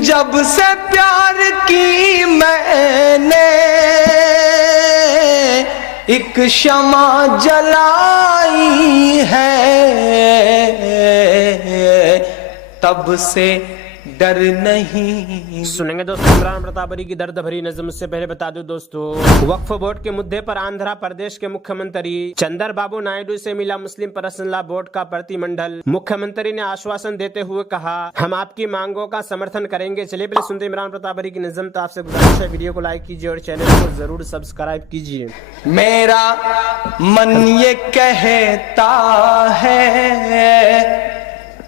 जब से प्यार की मैंने एक शमा जलाई है, तब से डर नहीं। सुनेंगे दोस्तों इमरान प्रतापरी की दर्द भरी नज़्म। उससे पहले बता दूं दोस्तों, वक्फ बोर्ड के मुद्दे पर आंध्र प्रदेश के मुख्यमंत्री चंद्रबाबू नायडू से मिला मुस्लिम पर्सनल लॉ बोर्ड का प्रतिनिधिमंडल। मुख्यमंत्री ने आश्वासन देते हुए कहा, हम आपकी मांगों का समर्थन करेंगे। चलिए पहले सुनते इमरान प्रतापरी की नज़्म। तो आपसे गुजारिश है वीडियो को लाइक कीजिए और चैनल को जरूर सब्सक्राइब कीजिए। मेरा मन ये कहता है,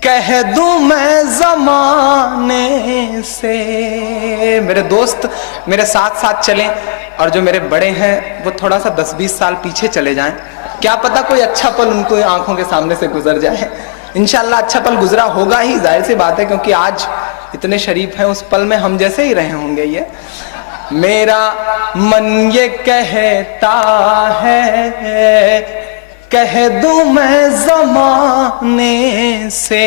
कह दूं मैं जमाने से। मेरे दोस्त मेरे साथ साथ चलें और जो मेरे बड़े हैं वो थोड़ा सा 10-20 साल पीछे चले जाएं। क्या पता कोई अच्छा पल उनको आंखों के सामने से गुजर जाए। इंशाल्लाह अच्छा पल गुजरा होगा ही, जाहिर सी बात है, क्योंकि आज इतने शरीफ हैं, उस पल में हम जैसे ही रहे होंगे। ये मेरा मन ये कहता है, कह दूं मैं जमाने से,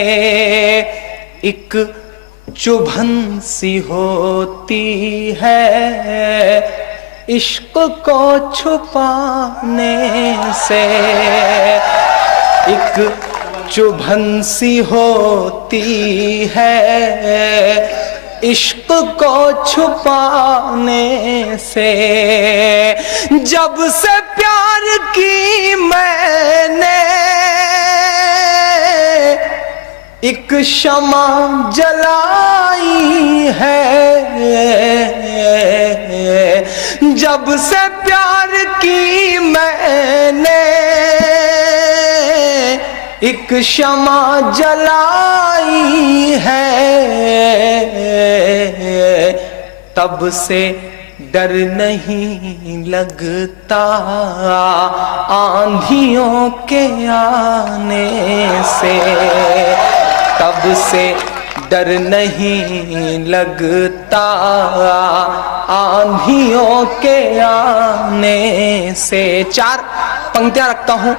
एक चुभन सी होती है इश्क को छुपाने से। एक चुभन सी होती है इश्क को छुपाने से। जब से प्यार की मैंने एक शमा जलाई है, जब से प्यार की मैंने एक शमा जलाई है, तब से डर नहीं लगता आंधियों के आने से। तब से डर नहीं लगता आंधियों के आने से। 4 पंक्तियां रखता हूं,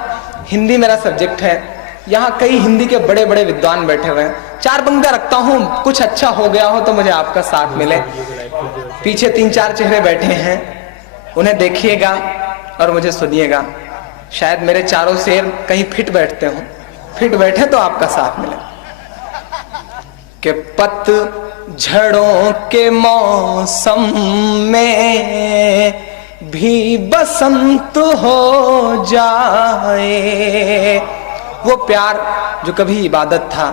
हिंदी मेरा सब्जेक्ट है, यहाँ कई हिंदी के बड़े बड़े विद्वान बैठे हुए हैं। 4 पंक्तियां रखता हूं, कुछ अच्छा हो गया हो तो मुझे आपका साथ मिले। पीछे 3-4 चेहरे बैठे हैं, उन्हें देखिएगा और मुझे सुनिएगा। शायद मेरे चारों शेर कहीं फिट बैठते हो, फिट बैठे तो आपका साथ मिले। कि पतझड़ों के मौसम में भी बसंत हो जाए। वो प्यार जो कभी इबादत था,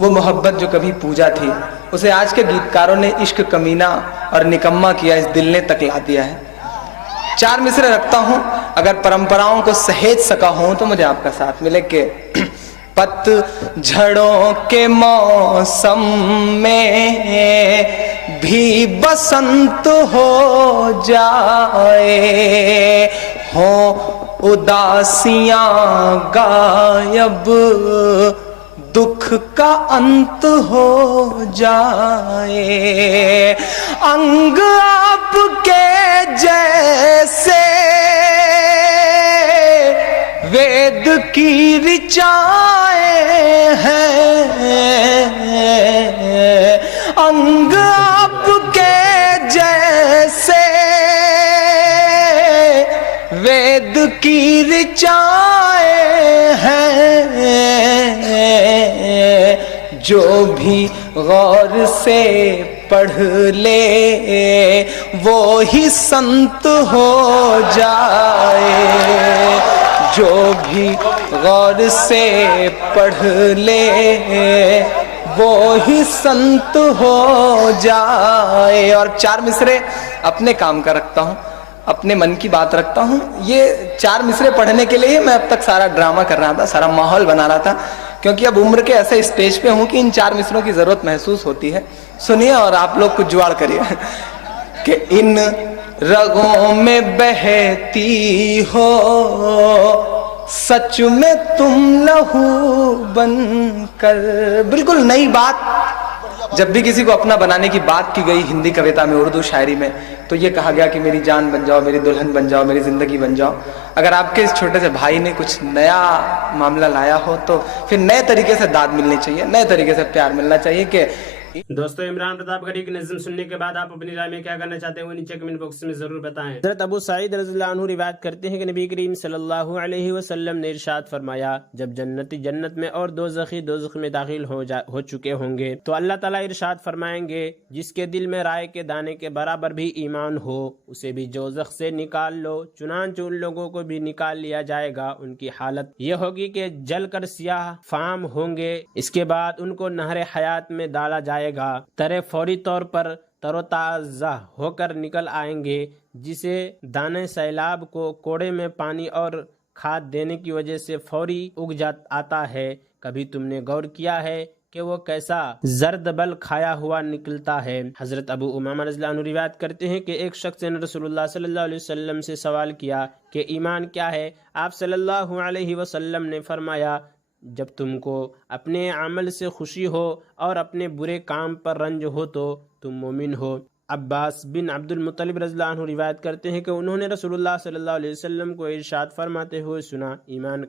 वो मोहब्बत जो कभी पूजा थी, उसे आज के गीतकारों ने इश्क कमीना और निकम्मा किया, इस दिल ने तकला दिया है। 4 मिसरे रखता हूं, अगर परंपराओं को सहेज सका हूं तो मुझे आपका साथ मिले। के पतझड़ों के मौसम में भी बसंत हो जाए, हो उदासियां गायब, दुख का अंत हो जाए। अंग आपके जैसे वेद की ऋचाएं हैं, अंग आपके जैसे वेद की ऋचाएं हैं। जो भी गौर से पढ़ ले वो ही संत हो जाए। जो भी गौर से पढ़ ले वो ही संत हो जाए। और 4 मिसरे अपने काम का रखता हूँ, अपने मन की बात रखता हूँ। ये 4 मिसरे पढ़ने के लिए मैं अब तक सारा ड्रामा कर रहा था, सारा माहौल बना रहा था, क्योंकि अब उम्र के ऐसे स्टेज पे हूँ कि इन 4 मिसरों की जरूरत महसूस होती है। सुनिए और आप लोग कुछ जुगाड़ करिए। कि इन रगों में बहती हो सच में तुम लहू बनकर। बिल्कुल नई बात। जब भी किसी को अपना बनाने की बात की गई हिंदी कविता में, उर्दू शायरी में, तो ये कहा गया कि मेरी जान बन जाओ, मेरी दुल्हन बन जाओ, मेरी जिंदगी बन जाओ। अगर आपके इस छोटे से भाई ने कुछ नया मामला लाया हो तो फिर नए तरीके से दाद मिलनी चाहिए, नए तरीके से प्यार मिलना चाहिए। कि दोस्तों, इमरान प्रताप गढ़ी की नज़्म सुनने के बाद आप अपनी राय में क्या करना चाहते हैं वो नीचे कमेंट बॉक्स में जरूर बताएं। हज़रत अबू सईद रज़ियल्लाहु अन्हु रिवायत करते हैं कि नबी करीम सल्लल्लाहु अलैहि वसल्लम ने इरशाद फरमाया, जब जन्नती जन्नत में और दोज़खी दोज़ख में दाखिल हो चुके होंगे तो अल्लाह ताला इरशाद फरमाएंगे, जिसके दिल में राय के दाने के बराबर भी ईमान हो उसे भी दोज़ख से निकाल लो। चुनांचे उन लोगों को भी निकाल लिया जाएगा। उनकी हालत यह होगी कि जलकर सियाह फाम होंगे। इसके बाद उनको नहर हयात में डाला जाएगा। तरह फौरी तौर पर तरोताज़ा होकर निकल आएंगे, जिसे दाने सैलाब को कोड़े में पानी और खाद देने की वजह से फौरी उग आता है। कभी तुमने गौर किया है कि वो कैसा जर्द बल खाया हुआ निकलता है। हजरत अबू उमामा रज़ियल्लाहु अन्हु रिवायत करते हैं कि एक शख्स ने रसूलुल्लाह सल्लल्लाहु अलैहि वसल्लम से सवाल किया कि ईमान क्या है। आप सल्लल्लाहु अलैहि वसल्लम ने फरमाया, जब तुमको अपने अमल से खुशी हो और अपने बुरे काम पर रंज हो तो तुम मोमिन हो। अब्बास बिन अब्दुल मुत्तलिब रज़ियल्लाहु अन्हु रिवायत करते हैं कि उन्होंने रसूलुल्लाह सल्लल्लाहु अलैहि वसल्लम को इरशाद फरमाते हुए सुना, ईमान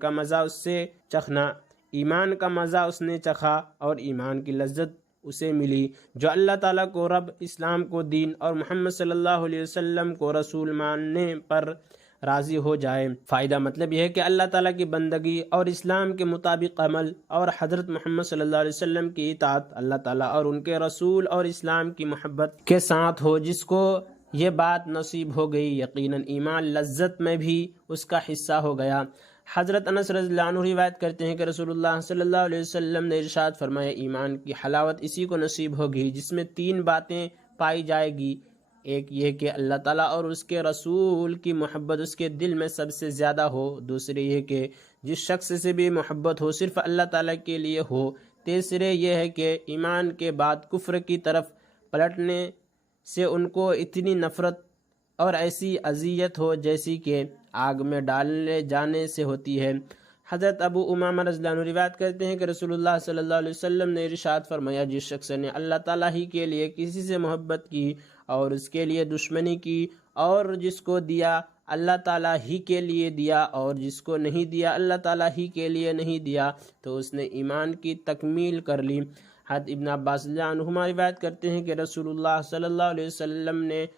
का मज़ा उसने चखा और ईमान की लज्जत उसे मिली जो अल्लाह ताला को रब, इस्लाम को दीन और मोहम्मद सल्लल्लाहु अलैहि वसल्लम को रसूल मानने पर राज़ी हो जाए। फ़ायदा मतलब यह है कि अल्लाह ताला की बंदगी और इस्लाम के मुताबिक अमल और हज़रत मोहम्मद सल्लल्लाहु अलैहि वसल्लम की इताअत अल्लाह ताला और उनके रसूल और इस्लाम की मोहब्बत के साथ हो। जिसको ये बात नसीब हो गई, यकीनन ईमान लज्जत में भी उसका हिस्सा हो गया। हज़रत अनस रज़ियल्लाहु अन्हु रिवायत करते हैं कि रसूलुल्लाह सल्लल्लाहु अलैहि वसल्लम ने इरशाद फरमाया, ईमान की हलावत इसी को नसीब होगी जिसमें 3 बातें पाई जाएगी। एक ये कि अल्लाह ताला और उसके रसूल की मोहब्बत उसके दिल में सबसे ज़्यादा हो। दूसरे ये कि जिस शख्स से भी मोहब्बत हो सिर्फ़ अल्लाह ताला के लिए हो। तीसरे ये है कि ईमान के बाद कुफ्र की तरफ पलटने से उनको इतनी नफ़रत और ऐसी अज़ियत हो जैसी कि आग में डालने जाने से होती है। हज़रत अबू उमामा रज़ियल्लाहु अन्हु रिवायत करते हैं कि रसूलुल्लाह सल्लल्लाहु अलैहि वसल्लम ने इरशाद फरमाया, जिस शख्स ने अल्लाह ताला ही के लिए किसी से मोहब्बत की और उसके लिए दुश्मनी की और जिसको दिया अल्लाह ताला ही के लिए दिया और जिसको नहीं दिया अल्लाह ताला ही के लिए नहीं दिया, तो उसने ईमान की तकमील कर ली। हज़रत इब्न अब्बास रज़ियल्लाहु अन्हुमा रिवायत करते हैं कि रसूलुल्लाह सल्लल्लाहु अलैहि वसल्लम ने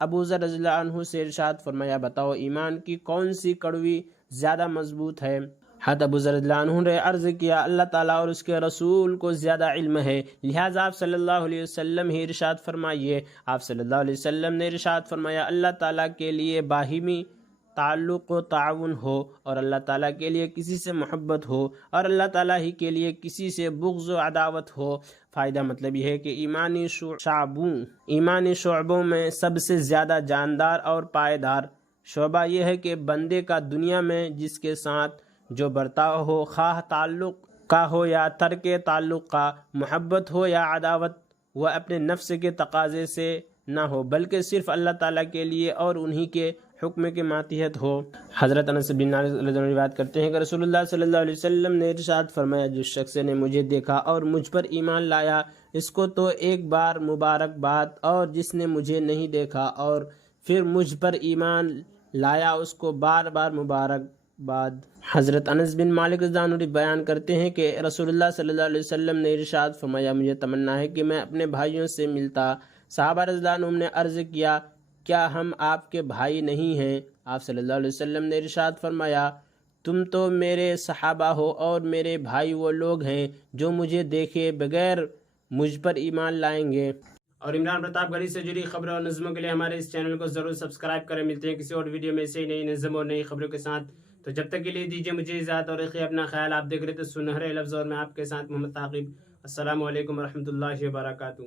अबू ज़र रज़ियल्लाहु अन्हु से इरशाद फरमाया, बताओ ईमान की कौन सी कड़वी ज़्यादा मजबूत है। हज़रत अबू ज़र रज़ियल्लाहु अन्हु ने अर्ज़ किया, अल्लाह ताला और उसके रसूल को ज़्यादा इल्म है, लिहाजा आप सल्लल्लाहु अलैहि वसल्लम ही इरशाद फरमाइए। आप सल्लल्लाहु अलैहि वसल्लम ने इरशाद फरमाया, अल्लाह ताला के लिए बाहिमी ताल्लुक़ व ताउन हो और अल्लाह ताला के लिए किसी से मोहब्बत हो और अल्लाह ताला ही के लिए किसी से बुग़्ज़ व अदावत हो। फ़ायदा मतलब यह है कि ईमानी शुअबों में सबसे ज़्यादा जानदार और पायदार शोबा यह है कि बंदे का दुनिया में जिसके साथ जो बर्ताव हो, खाह ताल्लुक़ का हो या तर्के ताल्लुक़ का, मोहब्बत हो या अदावत, वह अपने नफ्स के तकाज़े से ना हो बल्कि सिर्फ़ अल्लाह ताला के लिए और उन्हीं के हुक्म के मातिहत हो। हज़रत अनस बिन मालिक रज़ियल्लाहु अन्हु रिवायत करते हैं कि रसूलुल्लाह सल्लल्लाहु अलैहि वसल्लम ने इरशाद फरमाया, जिस शख्स ने मुझे देखा और मुझ पर ईमान लाया इसको तो एक बार मुबारकबाद, और जिसने मुझे नहीं देखा और फिर मुझ पर ईमान लाया उसको बार बार मुबारकबाद। हज़रत अनस बिन मालिक रज़ियल्लाहु अन्हु बयान करते हैं कि रसूलुल्लाह सल्लल्लाहु अलैहि वसल्लम ने इरशाद फरमाया, मुझे तमन्ना है कि मैं अपने भाइयों से मिलता। सहाबा रज़ियल्लाहु अन्हुम ने अर्ज़ किया, क्या हम आपके भाई नहीं हैं? आप सल्लल्लाहु अलैहि वसल्लम ने इरशाद फरमाया, तुम तो मेरे सहाबा हो और मेरे भाई वो लोग हैं जो मुझे देखे बगैर मुझ पर ईमान लाएंगे। और इमरान प्रताप गढ़ी से जुड़ी खबरों और नज़मों के लिए हमारे इस चैनल को ज़रूर सब्सक्राइब करें। मिलते हैं किसी और वीडियो में ऐसे ही नई नज़म और नई खबरों के साथ। तो जब तक के लिए दीजिए मुझे इजाज़त और रखिए अपना ख्याल। आप देख रहे थे सुनहरे लफ्ज़ और मैं आपके साथ मोहम्मद ताक़िब। अस्सलामु अलैकुम व रहमतुल्लाहि व बरकातुहू।